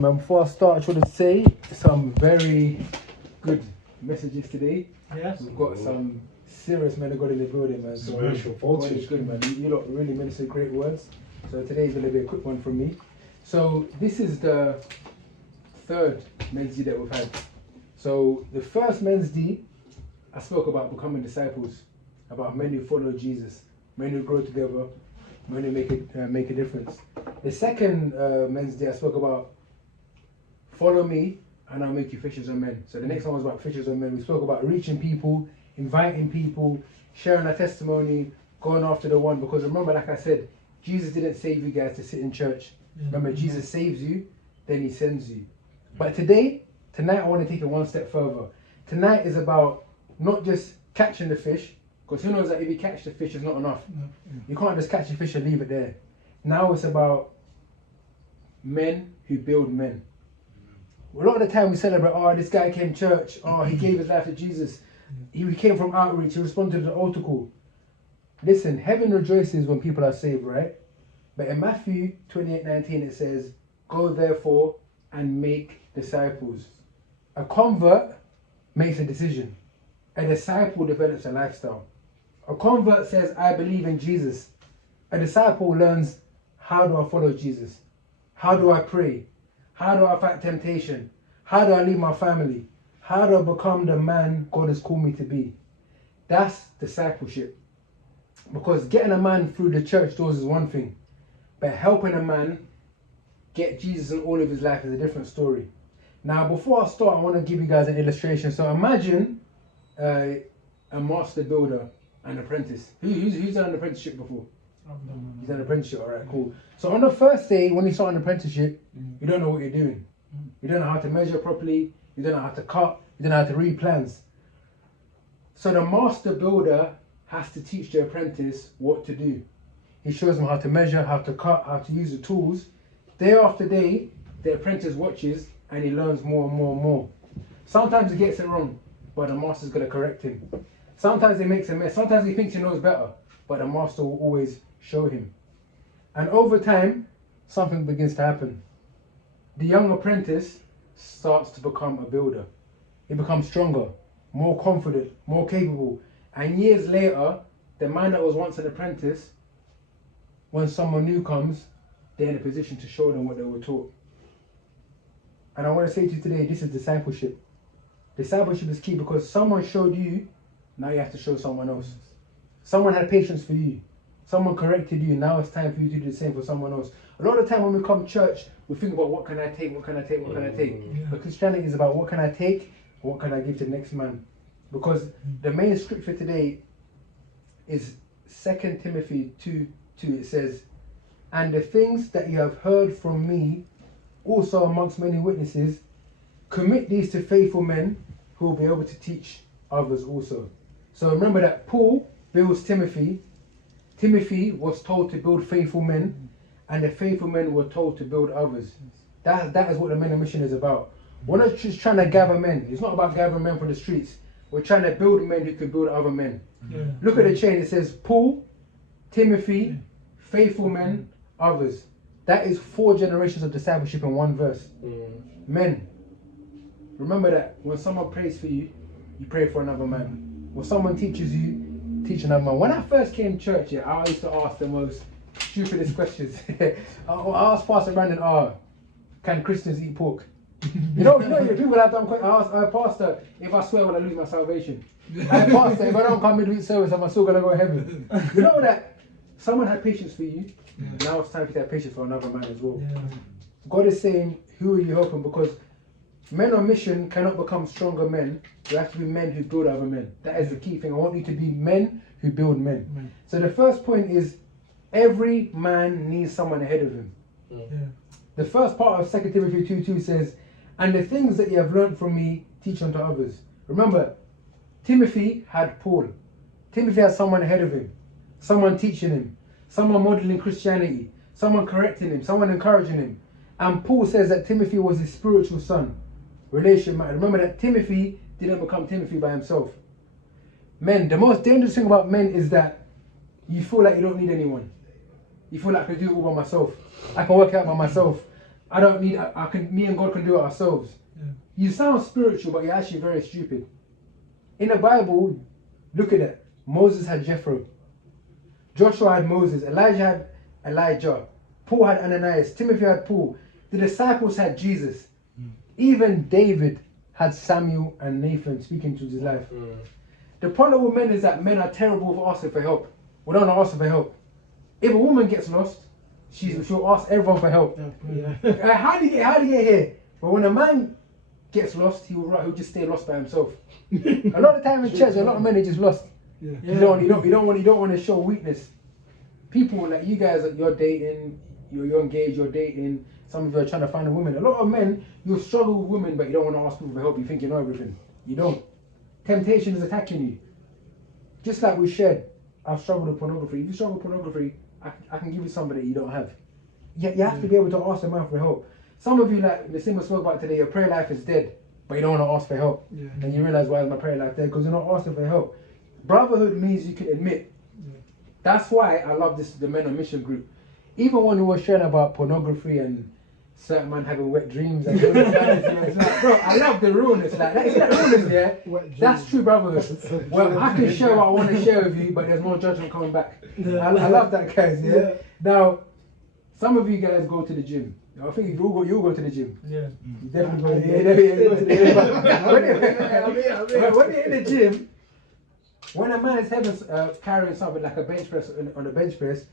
Before I start, I just want to say some very good messages today. Yes. We've got some serious men of God in the building, man. So God is good, man. You lot really ministered great words. So today's going to be a quick one from me. So this is the third men's D that we've had. So the first men's D, I spoke about becoming disciples, about men who follow Jesus, men who grow together, men who make a difference. The second men's D, I spoke about follow me and I'll make you fishers of men. So the next one was about fishers of men. We spoke about reaching people, inviting people, sharing our testimony, going after the one. Because remember, like I said, Jesus didn't save you guys to sit in church. Remember, Jesus saves you, then he sends you. But tonight I want to take it one step further. Tonight is about not just catching the fish, because who knows that if you catch the fish, it's not enough. You can't just catch the fish and leave it there. Now it's about men who build men. A lot of the time we celebrate, oh, this guy came to church, oh, he gave his life to Jesus. He came from outreach, he responded to the altar call. Listen, heaven rejoices when people are saved, right? But in Matthew 28:19 it says, go therefore and make disciples. A convert makes a decision. A disciple develops a lifestyle. A convert says, I believe in Jesus. A disciple learns, how do I follow Jesus? How do I pray? How do I fight temptation? How do I lead my family? How do I become the man God has called me to be? That's discipleship. Because getting a man through the church doors is one thing, but helping a man get Jesus in all of his life is a different story. Now, before I start, I want to give you guys an illustration. So imagine a master builder and apprentice. Who's done an apprenticeship before? He's done an apprenticeship, alright, cool. So on the first day, when you start an apprenticeship, you don't know what you're doing. You don't know how to measure properly, you don't know how to cut, you don't know how to read plans. So the master builder has to teach the apprentice what to do. He shows them how to measure, how to cut, how to use the tools. Day after day, the apprentice watches and he learns more and more and more. Sometimes he gets it wrong, but the master's going to correct him. Sometimes he makes a mess, sometimes he thinks he knows better, but the master will always show him. And over time, something begins to happen. The young apprentice starts to become a builder. He becomes stronger, more confident, more capable. And years later, the man that was once an apprentice, when someone new comes, they're in a position to show them what they were taught. And I want to say to you today, this is discipleship. Discipleship is key because someone showed you, now you have to show someone else. Someone had patience for you. Someone corrected you, now it's time for you to do the same for someone else. A lot of the time when we come to church, we think about what can I take, what can I take, what can I take. Yeah. But Christianity is about what can I take, what can I give to the next man. Because the main scripture today is 2 Timothy 2:2. It says, and the things that you have heard from me, also amongst many witnesses, commit these to faithful men who will be able to teach others also. So remember that Paul builds Timothy. Timothy was told to build faithful men, and the faithful men were told to build others. That is what the Men on Mission is about. We're not just trying to gather men. It's not about gathering men from the streets. We're trying to build men who can build other men. Yeah. Look at the chain. It says Paul, Timothy, faithful men, others. That is 4 generations of discipleship in one verse. Men. Remember that when someone prays for you, you pray for another man. When someone teaches you, teach another man. When I first came to church, I used to ask the most stupidest questions. I asked Pastor Brandon, can Christians eat pork? You know people have done questions. I asked Pastor, if I swear will I lose my salvation? Pastor, if I don't come midweek service, am I still going to go to heaven? You know that someone had patience for you, now it's time for you to have patience for another man as well. Yeah. God is saying, who are you helping? Because men on mission cannot become stronger men. You have to be men who build other men. That is the key thing. I want you to be men who build men. So the first point is, every man needs someone ahead of him. Yeah. The first part of 2 Timothy 2:2 says, and the things that you have learned from me, teach unto others. Remember, Timothy had Paul. Timothy had someone ahead of him. Someone teaching him. Someone modeling Christianity. Someone correcting him. Someone encouraging him. And Paul says that Timothy was his spiritual son. Relationship matter. Remember that Timothy didn't become Timothy by himself. Men, the most dangerous thing about men is that you feel like you don't need anyone. You feel like I can do it all by myself. I can work out by myself. I don't need. Me and God can do it ourselves. Yeah. You sound spiritual, but you're actually very stupid. In the Bible, look at it. Moses had Jethro. Joshua had Moses. Elijah had Elijah. Paul had Ananias. Timothy had Paul. The disciples had Jesus. Even David had Samuel and Nathan speaking to his life. The problem with men is that men are terrible for asking for help. We don't ask for help. If a woman gets lost, she'll ask everyone for help. Yeah. How do you get here? But when a man gets lost, he'll just stay lost by himself. A lot of time in church, a lot of men are just lost. Yeah. You don't want to show weakness. People like you guys, you're dating, you're engaged, you're dating. Some of you are trying to find a woman. A lot of men, you struggle with women, but you don't want to ask people for help. You think you know everything. You don't. Temptation is attacking you. Just like we shared, I've struggled with pornography. If you struggle with pornography, I can give you somebody you don't have. You have to be able to ask them out for help. Some of you, like the same we spoke about today, your prayer life is dead, but you don't want to ask for help. Yeah. And you realize, why is my prayer life dead? Because you're not asking for help. Brotherhood means you can admit. That's why I love the Men on Mission group. Even when we were sharing about pornography and certain man having wet dreams, and it's like, bro, I love the realness. Like, is that realness, yeah? That's true brotherhood. Well, I can share what I want to share with you, but there's no judgment coming back. I love that, guys, yeah? Now, some of you guys go to the gym. I think you'll go to the gym. Yeah. You definitely go, you go to the gym. But when you're in the gym, when a man is carrying something like a bench press on a bench press,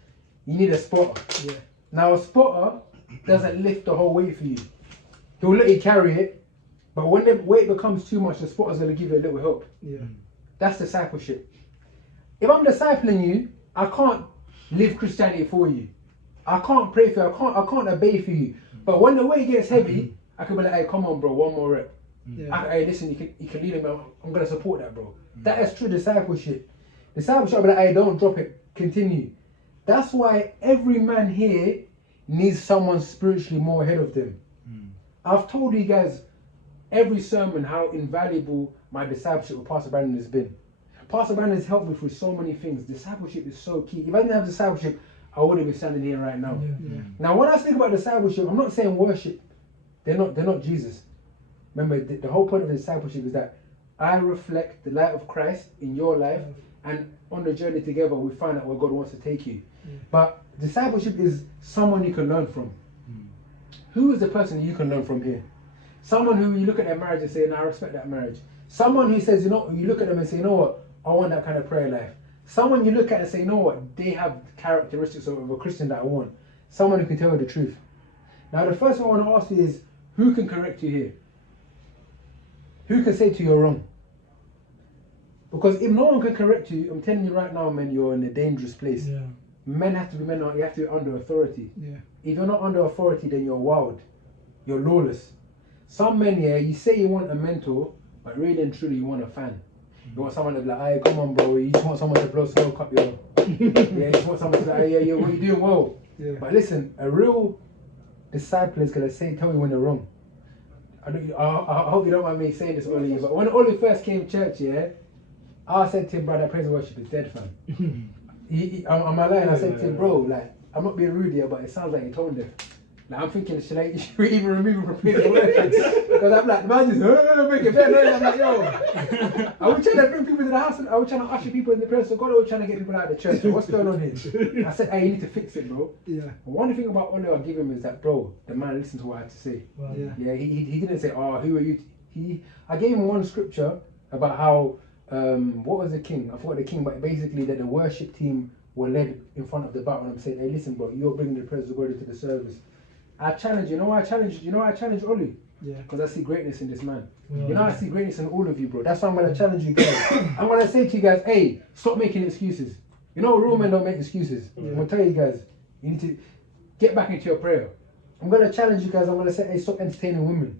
you need a spotter. Yeah. Now a spotter doesn't lift the whole weight for you. He'll let you carry it, but when the weight becomes too much, the spotter's going to give you a little help. Yeah. That's discipleship. If I'm discipling you, I can't live Christianity for you. I can't pray for you. I can't obey for you. But when the weight gets heavy, I can be like, hey, come on, bro, one more rep. Yeah. Hey, listen, you can lead him. I'm going to support that, bro. That is true discipleship. Discipleship, I'll be like, hey, don't drop it. Continue. That's why every man here needs someone spiritually more ahead of them. I've told you guys every sermon how invaluable my discipleship with Pastor Brandon has been. Pastor Brandon has helped me through so many things. Discipleship is so key. If I didn't have discipleship, I wouldn't be standing here right now. Yeah. Now, when I speak about discipleship, I'm not saying worship. They're not Jesus. Remember, the whole point of discipleship is that I reflect the light of Christ in your life, and on the journey together, we find out where God wants to take you. But discipleship is someone you can learn from. Who is the person you can learn from here? Someone who you look at their marriage and say, no, I respect that marriage. Someone who says, you look at them and say, you know what, I want that kind of prayer life. Someone you look at and say, you know what, they have characteristics of a Christian that I want. Someone who can tell you the truth. Now, the first one I want to ask you is, who can correct you here? Who can say to you you're wrong? Because if no one can correct you, I'm telling you right now, man, you're in a dangerous place. Yeah. Men have to be men, you have to be under authority. Yeah. If you're not under authority, then you're wild. You're lawless. Some men, yeah, you say you want a mentor, but really and truly you want a fan. You want someone to be like, hey, come on, bro. You just want someone to blow smoke up your... you just want someone to be like, hey, yeah, you're doing well. Yeah. But listen, a real disciple is going to tell you when you're wrong. I hope you don't mind me saying this earlier, but when Oli first came to church, yeah, I said to him, brother, praise and worship is dead, fam. On my line, I said to him, bro, like, I'm not being rude here, but it sounds like you're tone deaf. Like, I'm thinking, should I even remove him from praise and worship? Because I'm like, the man just, make it better. I'm like, yo, are we trying to bring people to the house? Are we trying to usher people in the presence of God? Or are we trying to get people out of the church? What's going on here? I said, hey, you need to fix it, bro. Yeah. One thing about Oli I'll give him is that, bro, the man listened to what I had to say. Wow. Yeah, he didn't say, oh, who are you? I gave him one scripture about how, what was the king? I forgot the king, but basically that the worship team were led in front of the battle, and I'm saying, hey, listen, bro, you're bringing the presence of God into the service. I challenge, you know why I challenge Oli? Yeah. Because I see greatness in this man. Yeah. You know, I see greatness in all of you, bro. That's why I'm going to challenge you guys. I'm going to say to you guys, hey, stop making excuses. You know, real men don't make excuses. Yeah. I'm going to tell you guys, you need to get back into your prayer. I'm going to challenge you guys. I'm going to say, hey, stop entertaining women.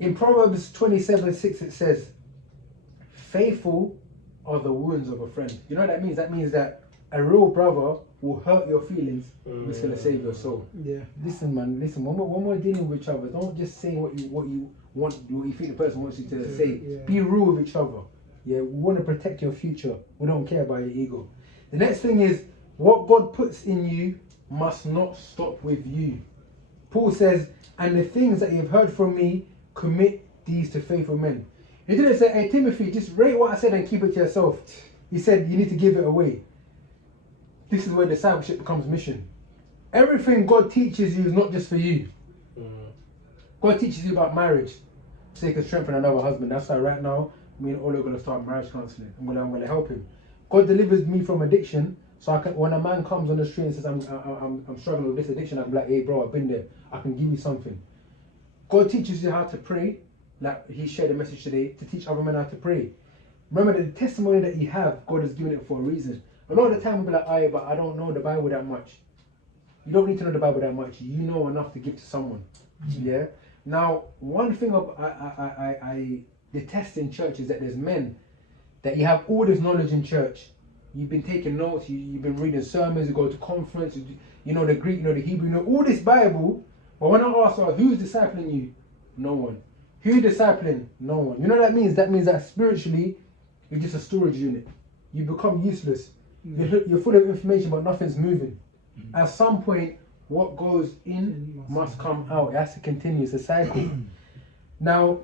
In Proverbs 27:6, it says, faithful are the wounds of a friend. You know what that means? That means that a real brother will hurt your feelings, but it's going to save your soul. Yeah. Listen, man, listen, when we're dealing with each other, don't just say what you want, what you think the person wants you to say. Yeah. Be real with each other. Yeah, we want to protect your future. We don't care about your ego. The next thing is, what God puts in you must not stop with you. Paul says, and the things that you've heard from me, commit these to faithful men. He didn't say, hey Timothy, just rate what I said and keep it to yourself. He said, you need to give it away. This is where discipleship becomes mission. Everything God teaches you is not just for you. God teaches you about marriage, so you can strengthen another husband. That's why right now, me and Ola are going to start marriage counseling. I'm going to help him. God delivers me from addiction, so I can, when a man comes on the street and says, I'm struggling with this addiction, I can be like, hey bro, I've been there. I can give you something. God teaches you how to pray, like he shared a message today, to teach other men how to pray. Remember the testimony that you have, God has given it for a reason. A lot of the time we'll be like, aye, but I don't know the Bible that much. You don't need to know the Bible that much. You know enough to give to someone. Yeah. Now, one thing I detest in church is that there's men that you have all this knowledge in church. You've been taking notes, you've been reading sermons, you go to conference, you know the Greek, you know the Hebrew, you know all this Bible. But when I ask her, who's discipling you? No one. Who's discipling? No one. You know what that means? That means that spiritually, you're just a storage unit. You become useless. You're full of information, but nothing's moving. At some point, what goes in must come out. It has to continue. It's a cycle. Now,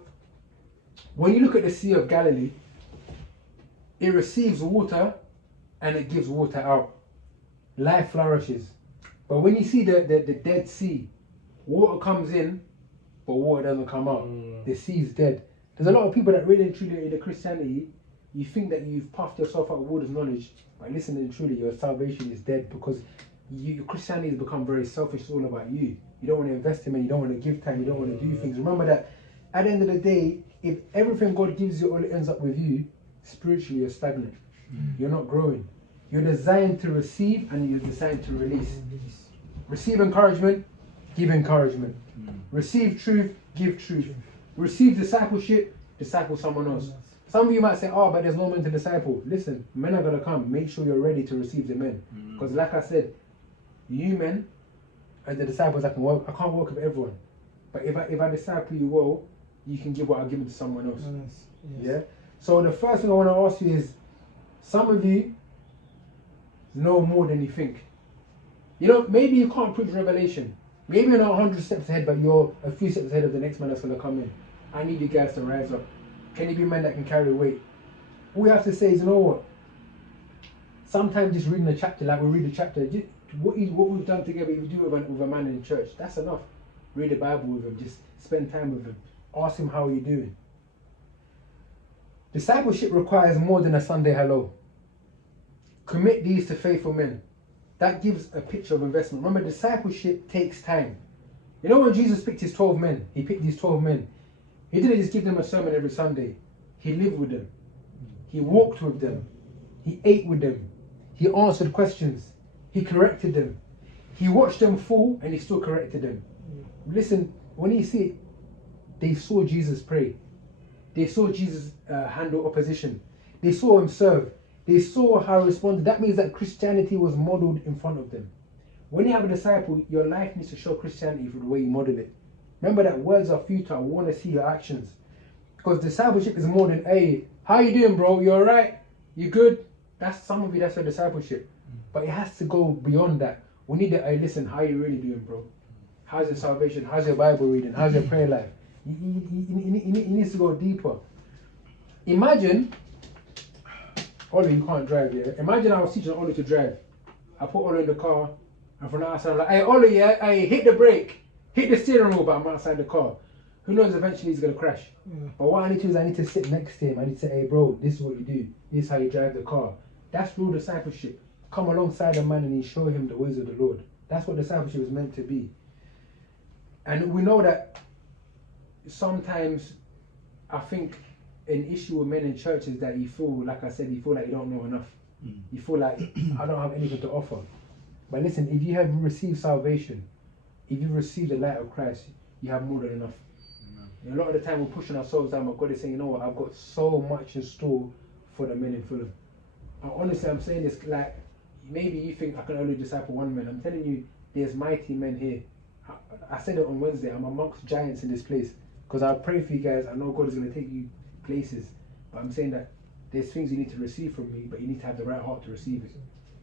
when you look at the Sea of Galilee, it receives water and it gives water out. Life flourishes. But when you see the Dead Sea, water comes in, but water doesn't come out. The sea is dead. There's a lot of people that really and truly in the Christianity, you think that you've puffed yourself out with all this knowledge, but listen and truly, your salvation is dead because your Christianity has become very selfish. It's all about you. You don't want to invest in it, you don't want to give time, you don't want to do things. Remember that at the end of the day, if everything God gives you only ends up with you, spiritually you're stagnant. You're not growing. You're designed to receive and you're designed to release. Receive encouragement, give encouragement. Receive truth, give truth. Receive discipleship, disciple someone else. Some of you might say, oh, but there's no men to disciple. Listen, men are going to come. Make sure you're ready to receive the men. Because like I said, you men, as the disciples, I can't work with everyone. But if I disciple you well, you can give what I've given to someone else. Yes. Yeah? So the first thing I want to ask you is, some of you know more than you think. You know, maybe you can't preach revelation. Maybe you're not 100 steps ahead, but you're a few steps ahead of the next man that's going to come in. I need you guys to rise up. Can you be men that can carry weight? All we have to say is, you know what? Sometimes just reading a chapter, like we read a chapter, what we've done together, if you do it with a man in church, that's enough. Read the Bible with him, just spend time with him. Ask him how you're doing. Discipleship requires more than a Sunday hello. Commit these to faithful men. That gives a picture of investment. Remember, discipleship takes time. You know when Jesus picked his 12 men, he picked these 12 men. He didn't just give them a sermon every Sunday. He lived with them. He walked with them. He ate with them. He answered questions. He corrected them. He watched them fall and he still corrected them. Listen, when you see it, they saw Jesus pray. They saw Jesus handle opposition. They saw him serve. They saw how he responded. That means that Christianity was modeled in front of them. When you have a disciple, your life needs to show Christianity for the way you model it. Remember that words are futile. We want to see your actions. Because discipleship is more than, hey, how you doing, bro? You alright? You good? That's some of you, that's your discipleship. But it has to go beyond that. We need to, hey, listen, how you really doing, bro? How's your salvation? How's your Bible reading? How's your prayer life? It needs to go deeper. Imagine, Ollie, you can't drive, yeah? Imagine I was teaching Ollie to drive. I put Ollie in the car, and from the outside I'm like, hey, Ollie, yeah, hey, hit the brake. Hit the steering wheel, but I'm outside the car. Who knows, eventually he's going to crash. But what I need to do is I need to sit next to him. I need to say, hey bro, this is what you do. This is how you drive the car. That's real discipleship. Come alongside a man and you show him the ways of the Lord. That's what discipleship is meant to be. And we know that sometimes, I think an issue with men in church is that you feel, like I said, you feel like you don't know enough. You feel like, I don't have anything to offer. But listen, if you have received salvation, if you receive the light of Christ, you have more than enough. A lot of the time we're pushing ourselves down, but God is saying, you know what, I've got so much in store for the men in Fulham. And honestly, I'm saying this like, maybe you think I can only disciple one man. I'm telling you, there's mighty men here. I said it on Wednesday, I'm amongst giants in this place. Because I pray for you guys, I know God is going to take you places. But I'm saying that there's things you need to receive from me, but you need to have the right heart to receive it.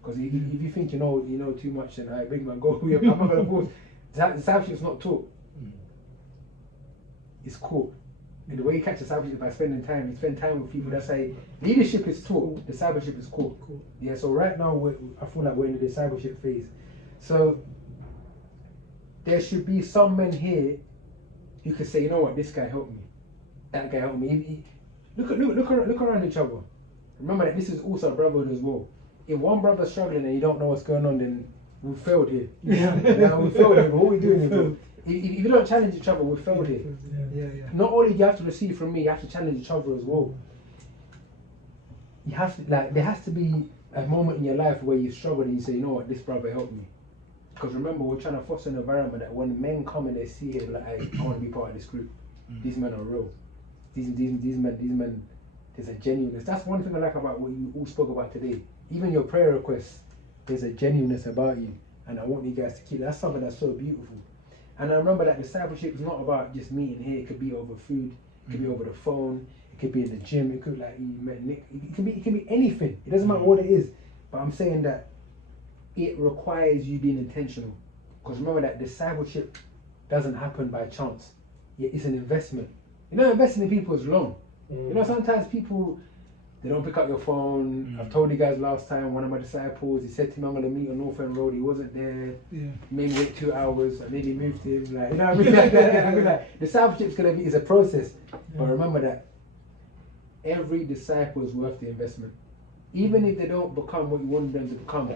Because if you think you know too much, then I bring my go. I'm not going to force. Discipleship is not taught. It's caught. And the way you catch discipleship is by spending time. You spend time with people. That's how leadership is taught. Discipleship is caught. Yeah. So right now, I feel like we're in the discipleship phase. So there should be some men here who can say, you know what, this guy helped me. That guy helped me. Look around each other. Remember that this is also a brotherhood as well. If one brother's struggling and you don't know what's going on, then we failed here. Yeah. We failed here. But what are we doing here? If you don't challenge each other, we failed here. Yeah. Not only do you have to receive from me, you have to challenge each other as well. You have to, like, there has to be a moment in your life where you struggle and you say, you know what, this brother helped me. Because remember, we're trying to foster an environment that when men come and they see it, like, I want to be part of this group. These men are real. These men, there's a genuineness. That's one thing I like about what you all spoke about today. Even your prayer requests, there's a genuineness about you. And I want you guys to keep that. That's something that's so beautiful. And I remember that discipleship is not about just meeting here. It could be over food. It could be over the phone. It could be in the gym. It could, like, you met Nick. It can be anything. It doesn't matter what it is. But I'm saying that it requires you being intentional. Because remember that discipleship doesn't happen by chance. It's an investment. You know, investing in people is long. You know, sometimes people, they don't pick up your phone. I've told you guys last time, one of my disciples, he said to me, I'm going to meet on North End Road. He wasn't there. He made me wait 2 hours. I nearly moved him. Like, you know what I mean? I mean, like, discipleship's going to be, it's a process. But remember that every disciple is worth the investment. Even if they don't become what you want them to become,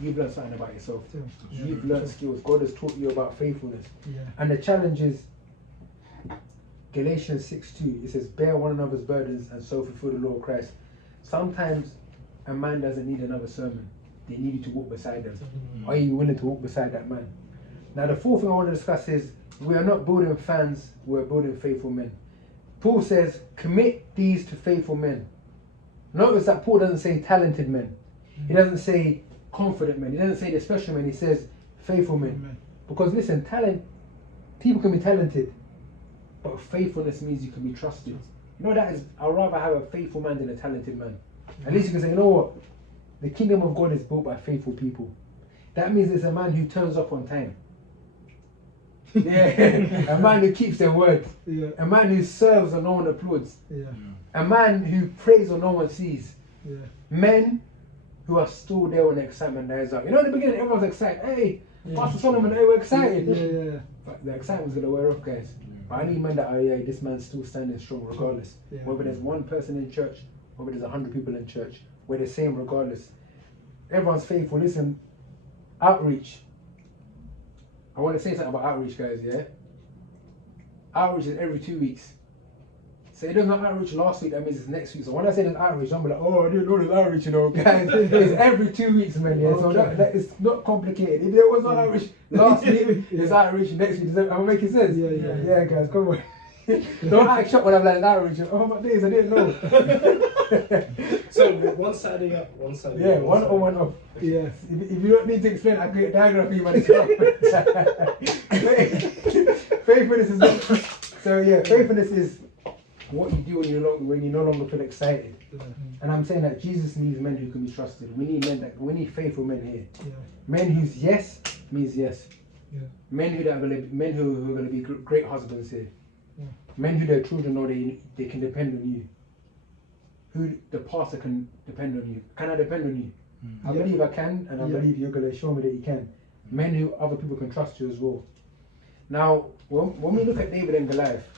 you've learned something about yourself. You've learned skills. God has taught you about faithfulness. And the challenge is, Galatians 6:2, it says, bear one another's burdens and so fulfill the law of Christ. Sometimes a man doesn't need another sermon. They need you to walk beside them. Are you willing to walk beside that man? Now the fourth thing I want to discuss is, we are not building fans, we're building faithful men. Paul says, commit these to faithful men. Notice that Paul doesn't say talented men. He doesn't say confident men. He doesn't say the special men. He says faithful men. Because listen, people can be talented. But faithfulness means you can be trusted. You know, that is, I'd rather have a faithful man than a talented man. At least you can say, you know what? The kingdom of God is built by faithful people. That means it's a man who turns up on time. A man who keeps their word. A man who serves and no one applauds. A man who prays and no one sees. Men who are still there when the excitement dies out. You know, in the beginning, everyone's excited. Hey, Pastor Solomon, hey, we're excited. But the excitement's going to wear off, guys. But I need men that are, this man's still standing strong regardless. Whether there's one person in church, whether there's 100 people in church, we're the same regardless. Everyone's faithful. Listen, outreach. I want to say something about outreach, guys, Outreach is every 2 weeks. So it doesn't outreach last week, that means it's next week. So when I say there's outreach, don't be like, oh, I didn't know there's outreach, guys. It's every 2 weeks, man, So that is not complicated. If there was no outreach last week, there's outreach next week. Am I making sense? Yeah, guys, come on. Don't act shocked when I'm like outreach. Oh my days, I didn't know. So one Saturday up, one Saturday. Yeah, one on, one off. Yeah. If you don't need to explain, I create a diagram for you myself. Faithfulness is not. So faithfulness is what you do when you no longer feel excited. And I'm saying that Jesus needs men who can be trusted. We need faithful men here. Men whose yes means yes. Men who are going to be great husbands here. Men who their children know they can depend on you. Who the pastor can depend on you. Can I depend on you? I believe I can, and I believe you're going to show me that you can. Men who other people can trust you as well. Now, when we look at David and Goliath,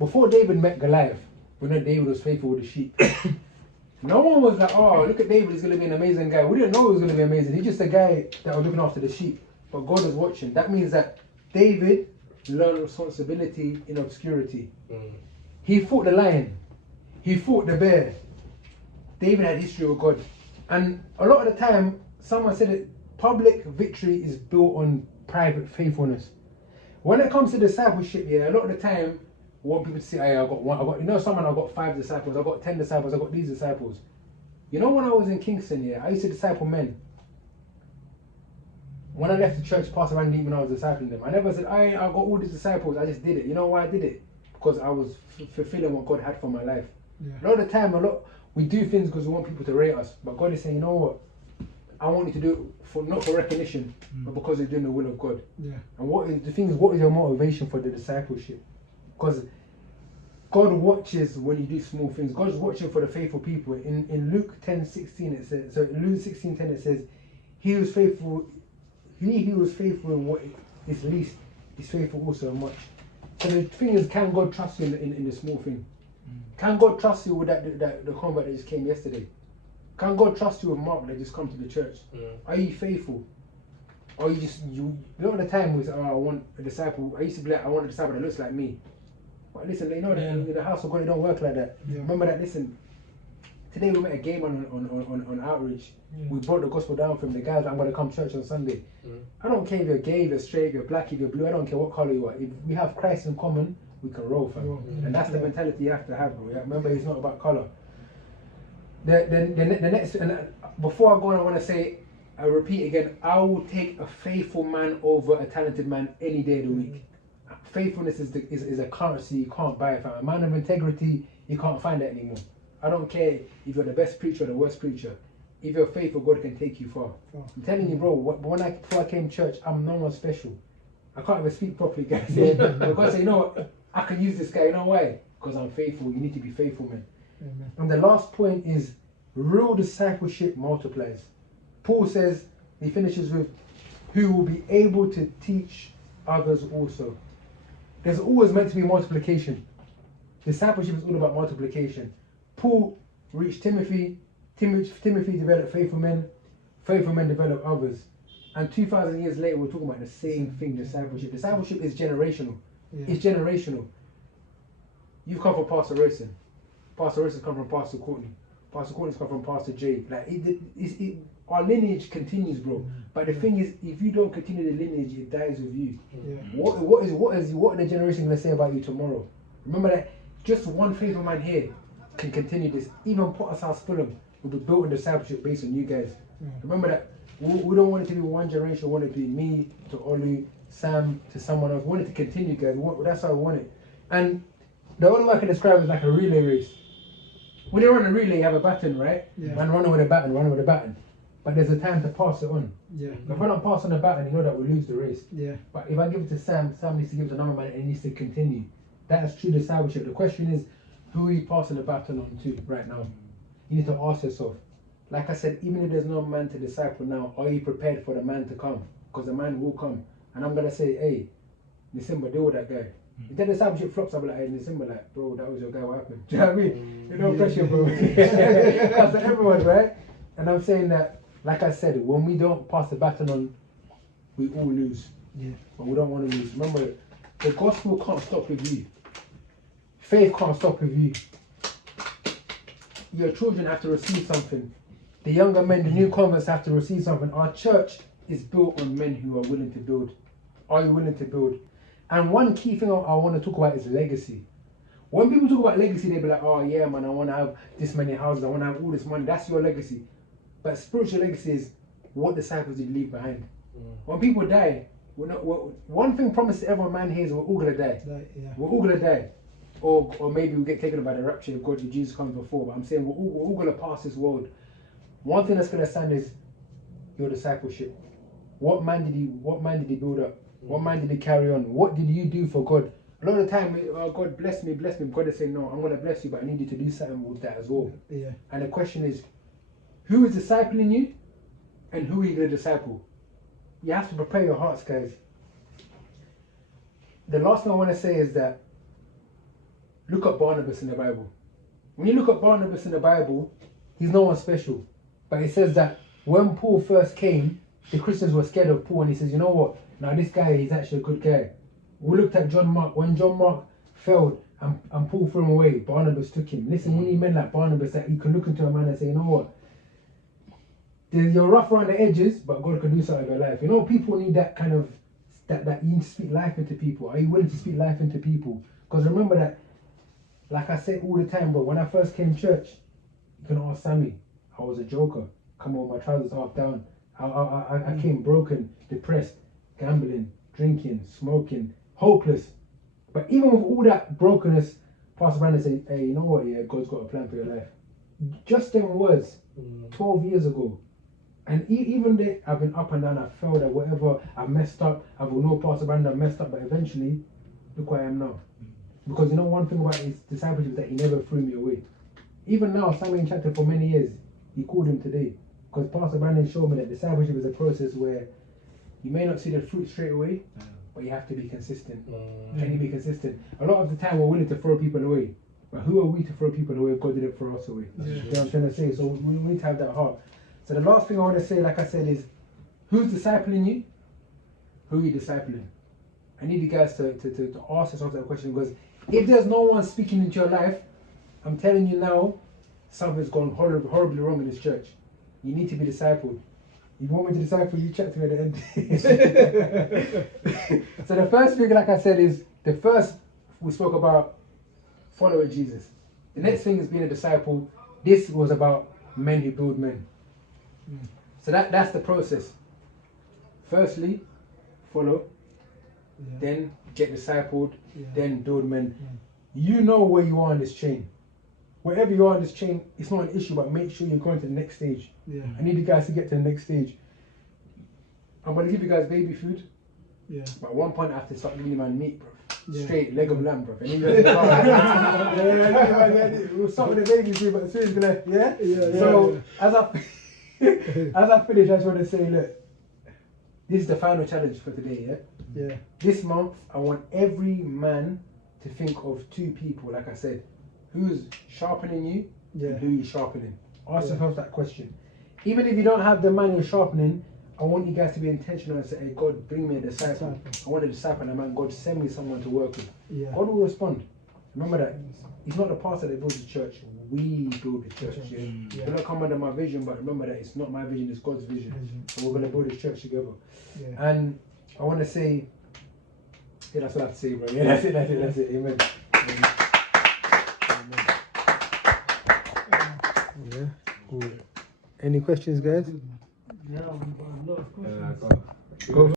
before David met Goliath, we know David was faithful with the sheep. No one was like, oh, look at David, he's going to be an amazing guy. We didn't know he was going to be amazing. He's just a guy that was looking after the sheep. But God was watching. That means that David learned responsibility in obscurity. He fought the lion. He fought the bear. David had history with God. And a lot of the time, someone said that public victory is built on private faithfulness. When it comes to discipleship, a lot of the time, I want people to say, hey, I've got 5 disciples, I've got 10 disciples, I've got these disciples. You know, when I was in Kingston, I used to disciple men. When I left the church, Pastor Randy, when I was discipling them, I never said, I've got all these disciples, I just did it. You know why I did it? Because I was fulfilling what God had for my life. A lot of the time, we do things because we want people to rate us. But God is saying, you know what? I want you to do it for not for recognition, but because you're doing the will of God. Yeah. And what is your motivation for the discipleship? Because God watches when you do small things. God's watching for the faithful people. In Luke 10:16 it says, so in Luke 16:10 it says, he who was faithful in what is least is faithful also in much. So the thing is, can God trust you in the small thing? Can God trust you with the convert that just came yesterday? Can God trust you with Mark that just come to the church? Are you faithful? Or you a lot of the time was, I want a disciple. I used to be like, I want a disciple that looks like me. But listen, you know that in the house of God it don't work like that. Yeah. Remember that. Listen, today we met a gay man on outreach. We brought the gospel down from the guys. I'm going to come to church on Sunday. I don't care if you're gay, if you're straight, if you're black, if you're blue. I don't care what color you are. If we have Christ in common, we can roll, fam. And that's the mentality you have to have, bro. Yeah? Remember, it's not about color. The next, and before I go on, I want to say, I repeat again, I will take a faithful man over a talented man any day of the week. Faithfulness is a currency you can't buy, fam. A man of integrity, you can't find that anymore. I don't care if you're the best preacher or the worst preacher. If you're faithful, God can take you far. I'm telling you, bro, before I came to church, I'm no one special. I can't even speak properly, guys. But God said, you know what, I can use this guy. You know why? Because I'm faithful. You need to be faithful, man. Amen. And the last point is real discipleship multiplies. Paul says, he finishes with, who will be able to teach others also. There's always meant to be multiplication. Discipleship is all about multiplication. Paul reached Timothy. Timothy developed faithful men develop others. And 2,000 years later, we're talking about the same thing, discipleship. Discipleship is generational. Yeah. It's generational. You've come from Pastor Rosen. Pastor Rosen's come from Pastor Courtney. Pastor Courtney's come from Pastor Jay. Like our lineage continues, bro. But the thing is, if you don't continue the lineage, it dies with you. Yeah. What are the generation going to say about you tomorrow? Remember that just one faithful man here can continue this. Even Potter's House Fulham will be built on discipleship based on you guys. Remember that we don't want it to be one generation. We want it to be me to Olu, Sam to someone else. We want it to continue, guys. That's how we want it. And the only way I can describe it is like a relay race. When you run a relay, you have a baton, right? Yeah. Man running with a baton. But there's a time to pass it on. Yeah. If I don't pass on the baton, you know that we lose the race. Yeah. But if I give it to Sam, Sam needs to give it to another man and he needs to continue. That is true discipleship. The question is, who are you passing the baton on to right now? You need to ask yourself. Like I said, even if there's no man to disciple now, are you prepared for the man to come? Because the man will come. And I'm going to say, hey, December, deal with that guy. If that discipleship flops, I'll be like, hey, December, like, bro, that was your guy, what happened? Do you know what I mean? You know, pressure, bro. That's for everyone, right? And I'm saying that, like I said, when we don't pass the baton on, we all lose. Yeah. But we don't want to lose. Remember, the gospel can't stop with you. Faith can't stop with you. Your children have to receive something. The younger men, the new converts have to receive something. Our church is built on men who are willing to build. Are you willing to build? And one key thing I want to talk about is legacy. When people talk about legacy, they be like, oh yeah, man, I want to have this many houses. I want to have all this money. That's your legacy. But spiritual legacy is what disciples did you leave behind. When people die, one thing promised to every man here is we're all going to die. We're all going to die. Or maybe we'll get taken by the rapture if God, if Jesus comes before. But I'm saying we're all going to pass this world. One thing that's going to stand is your discipleship. What man did he build up? What man did he carry on? What did you do for God? A lot of the time, oh, God bless me. God is saying, no, I'm going to bless you, but I need you to do something with that as well. Yeah. And the question is, who is discipling you and who are you going to disciple? You have to prepare your hearts, guys. The last thing I want to say is that look at Barnabas in the Bible. When you look at Barnabas in the Bible, he's no one special. But it says that when Paul first came, the Christians were scared of Paul, and he says, you know what? Now this guy, he's actually a good guy. We looked at John Mark. When John Mark failed and Paul threw him away, Barnabas took him. Listen, we need men like Barnabas that you can look into a man and say, you know what? You're rough around the edges, but God can do something in your life. You know, people need that kind of, that you need to speak life into people. Are you willing to speak life into people? Because remember that, like I say all the time, but when I first came to church, you can ask Sammy, I was a joker. Come on, my trousers half down. I came broken, depressed, gambling, drinking, smoking, hopeless. But even with all that brokenness, Pastor Brandon said, hey, you know what? Yeah, God's got a plan for your life. Just them words, 12 years ago, And even though I've been up and down, I've failed at whatever, I've messed up, I've no Pastor Brandon, I've messed up, but eventually, look where I am now. Because you know one thing about his discipleship is that he never threw me away. Even now, standing in chapter for many years, he called him today. Because Pastor Brandon showed me that discipleship is a process where you may not see the fruit straight away, but you have to be consistent. Can you be consistent? A lot of the time we're willing to throw people away. But who are we to throw people away if God didn't throw us away? You know what I'm trying to say? So we need to have that heart. So the last thing I want to say, like I said, is who's discipling you? Who are you discipling? I need you guys to ask yourself that question, because if there's no one speaking into your life, I'm telling you now, something's gone horribly wrong in this church. You need to be discipled. You want me to disciple you, chat to me at the end. So the first thing, like I said, is the first we spoke about following Jesus. The next thing is being a disciple. This was about men who build men. So that's the process. Firstly, follow, then get discipled, then build men. You know where you are on this chain. Wherever you are on this chain, it's not an issue, but make sure you're going to the next stage. I need you guys to get to the next stage. I'm going to give you guys baby food. But at one point I have to start giving you my meat, bro. Straight leg of lamb, bro. And then we'll start with the baby food, but as soon as you're gonna, So as I finish, I just want to say, look, this is the final challenge for today, This month, I want every man to think of 2 people, like I said, who's sharpening you and who you're sharpening. Ask yourself that question. Even if you don't have the man you're sharpening, I want you guys to be intentional and say, hey, God, bring me a disciple. I want a disciple, and man, God, send me someone to work with. God will respond. Remember that. It's not the pastor that builds the church. We build the church. You're not come under my vision, but remember that it's not my vision, it's God's vision. And we're going to build this church together. And I want to say, that's what I have to say, bro. That's it. Amen. Cool. Any questions, guys? Yeah, we've got a lot of questions. Go.